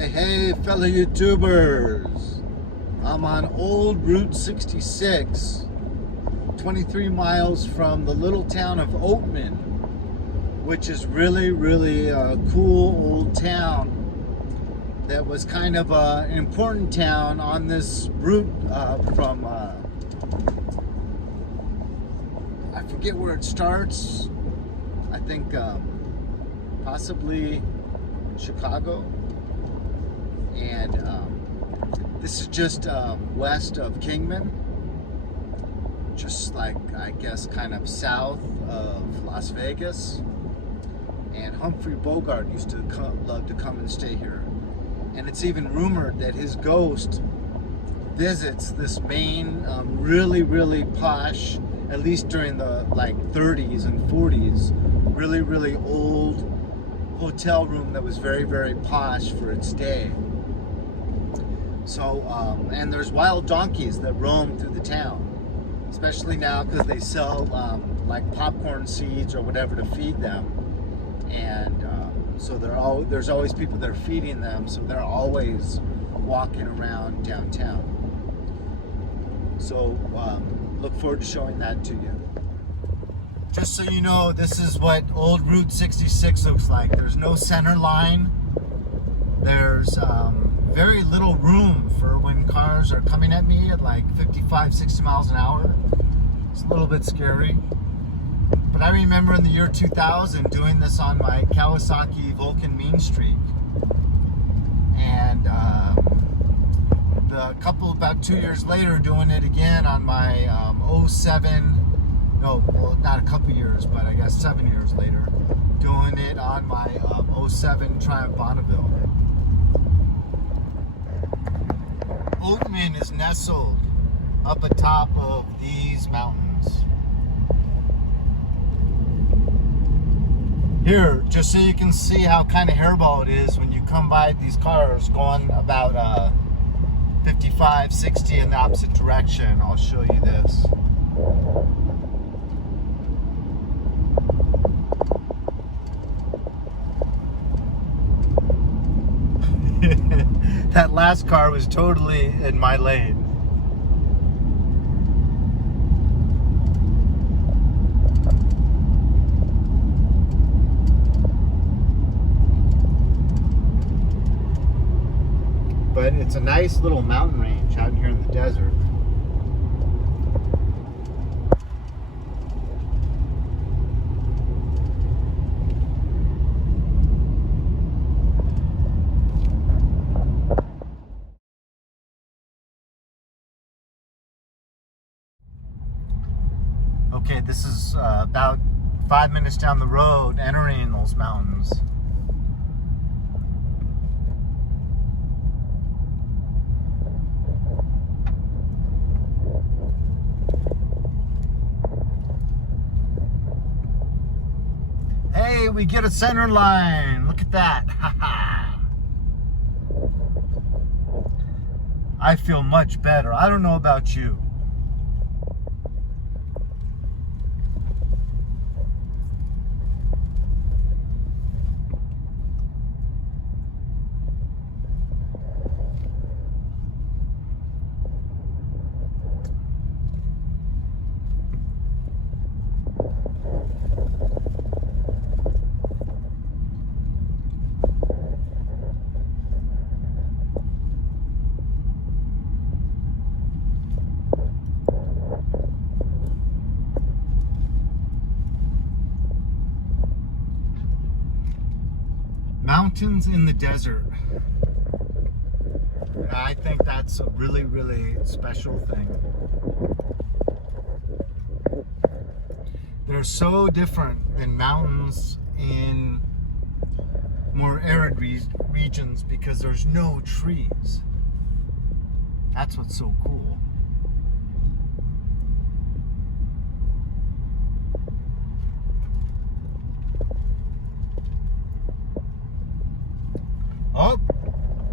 Hey, fellow YouTubers. I'm on Old Route 66, 23 miles from the little town of Oatman, which is really a cool old town that was kind of an important town on this route from, I forget where it starts. I think possibly Chicago. And this is just west of Kingman, just like, I guess, kind of south of Las Vegas. And Humphrey Bogart used to love to come and stay here. And it's even rumored that his ghost visits this main, really posh, at least during the like 30s and 40s, really old hotel room that was very posh for its day. So, and there's wild donkeys that roam through the town, especially now because they sell like popcorn seeds or whatever to feed them. And so there's always people that are feeding them, so they're always walking around downtown. So look forward to showing that to you. Just so you know, this is what Old Route 66 looks like. There's no center line. There's very little room for when cars are coming at me at like 55, 60 miles an hour. It's a little bit scary. But I remember in the year 2000 doing this on my Kawasaki Vulcan Mean Streak. And about 2 years later, doing it again on my 07, no, well, not a couple years, but I guess 7 years later, doing it on my 07 Triumph Bonneville. Oatman is nestled up atop of these mountains. Here, just so you can see how kind of hairball it is when you come by these cars going about 55, 60 in the opposite direction. I'll show you this. That last car was totally in my lane. But it's a nice little mountain range out here in the desert. Okay, this is about 5 minutes down the road, entering those mountains. Hey, we get a center line. Look at that. I feel much better. I don't know about you. Mountains in the desert. I think that's a really special thing. They're so different than mountains in more arid regions because there's no trees. That's what's so cool. Oh,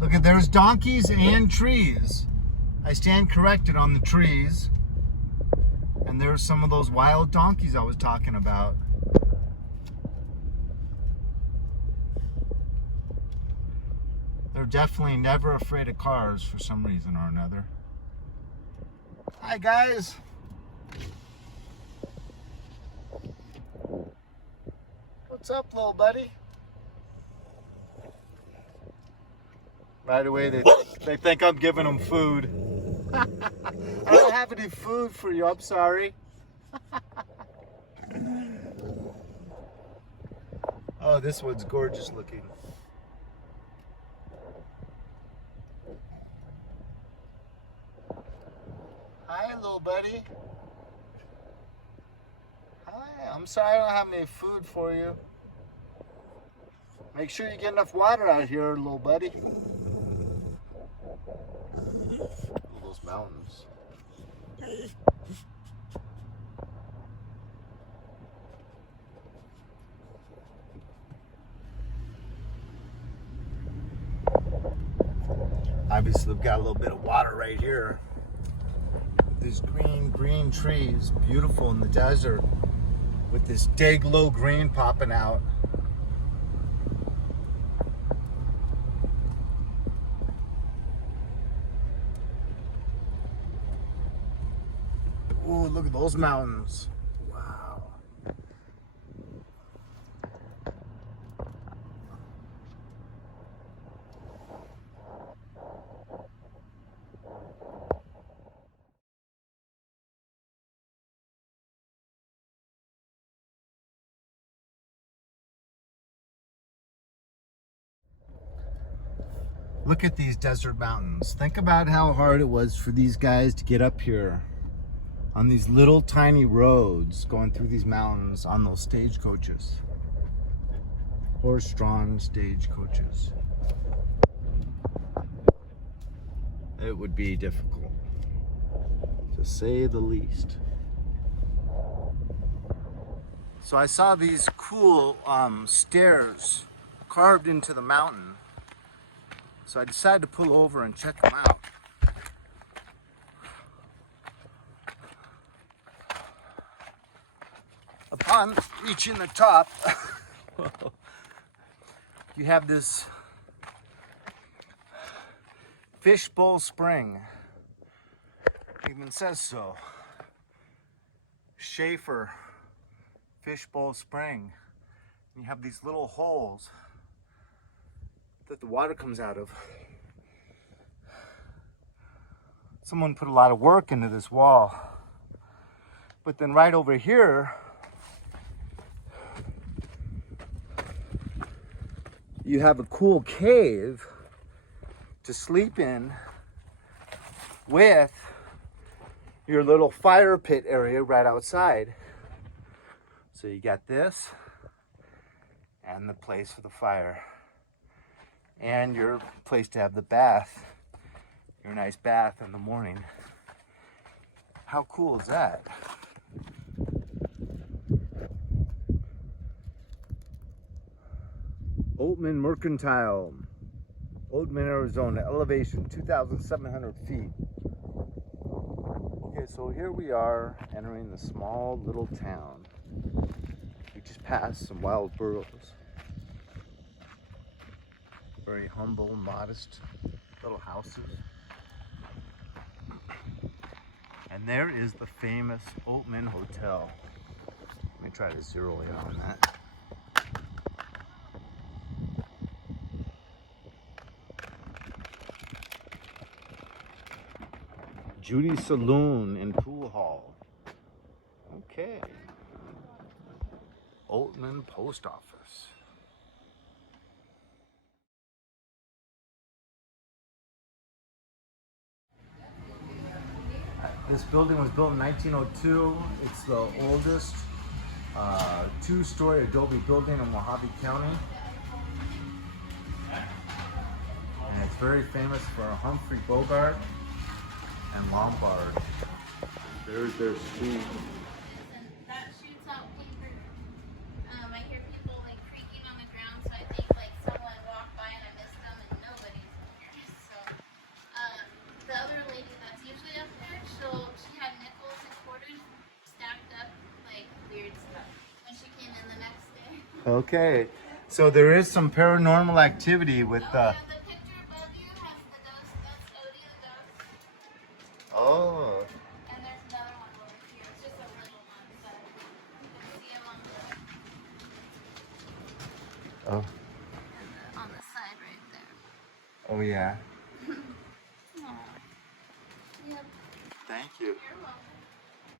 look at, there's donkeys and trees. I stand corrected on the trees. And there's some of those wild donkeys I was talking about. They're definitely never afraid of cars for some reason or another. Hi, guys. What's up, little buddy? Right away, they think I'm giving them food. I don't have any food for you. I'm sorry. Oh, this one's gorgeous looking. Hi, little buddy. Hi. I'm sorry I don't have any food for you. Make sure you get enough water out here, little buddy. Look at those mountains. Obviously, we've got a little bit of water right here. These green trees, beautiful in the desert, with this day glow green popping out. Ooh, look at those mountains. Wow. Look at these desert mountains. Think about how hard it was for these guys to get up here on these little tiny roads going through these mountains on those stagecoaches. Horse-drawn stagecoaches. It would be difficult, to say the least. So I saw these cool stairs carved into the mountain. So I decided to pull over and check them out. Upon reaching the top, you have this Fishbowl Spring. It even says so. Schaefer Fishbowl Spring. And you have these little holes that the water comes out of. Someone put a lot of work into this wall. But then right over here, you have a cool cave to sleep in with your little fire pit area right outside. So you got this and the place for the fire. And your place to have the bath, your nice bath in the morning. How cool is that? Oatman Mercantile, Oatman, Arizona, elevation 2,700 feet. Okay, so here we are entering the small little town. We just passed some wild burros. Very humble, modest little houses. And there is the famous Oatman Hotel. Let me try to zero in on that. Judy Saloon and Pool Hall. Okay. Oatman Post Office. This building was built in 1902. It's the oldest two-story adobe building in Mojave County. And it's very famous for Humphrey Bogart and Lombard. There's their street. That shoots out paper. I hear people like creaking on the ground, so I think like someone walked by and I missed them and nobody's in here. So the other lady that's usually up there, she had nickels and quarters stacked up like weird stuff when she came in the next day. Okay, so there is some paranormal activity with Oh, yeah, the picture Oh. And there's another one over here. It's just a little one, so you can see him Oh. on the side right there. Oh yeah. Aw. Yep. Thank you. You're welcome.